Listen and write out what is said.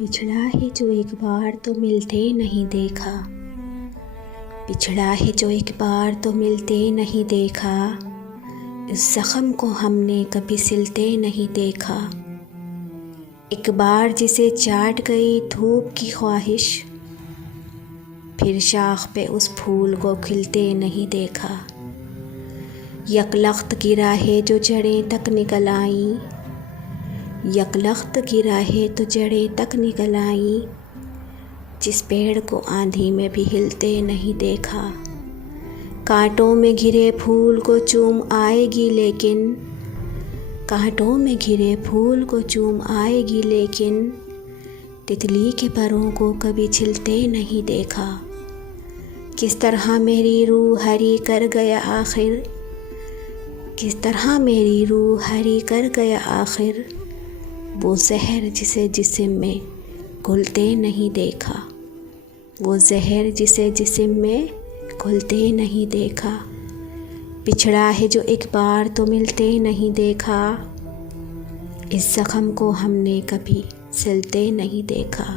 बिछड़ा है जो एक बार तो मिलते नहीं देखा, बिछड़ा है जो एक बार तो मिलते नहीं देखा, इस ज़ख्म को हमने कभी सिलते नहीं देखा। एक बार जिसे चाट गई धूप की ख्वाहिश, फिर शाख पे उस फूल को खिलते नहीं देखा। यकलख्त की राहें जो जड़ें तक निकल आईं, यकलख्त की राहें तो जड़ें तक निकल आईं, जिस पेड़ को आंधी में भी हिलते नहीं देखा। कांटों में घिरे फूल को चूम आएगी लेकिन, कांटों में घिरे फूल को चूम आएगी लेकिन, तितली के परों को कभी छिलते नहीं देखा। किस तरह मेरी रूह हरी कर गया आखिर, किस तरह मेरी रूह हरी कर गया आखिर, वो जहर जिसे जिस्म में घुलते नहीं देखा, वो जहर जिसे जिस्म में घुलते नहीं देखा। बिछड़ा है जो एक बार तो मिलते नहीं देखा, इस ज़ख्म को हमने कभी सिलते नहीं देखा।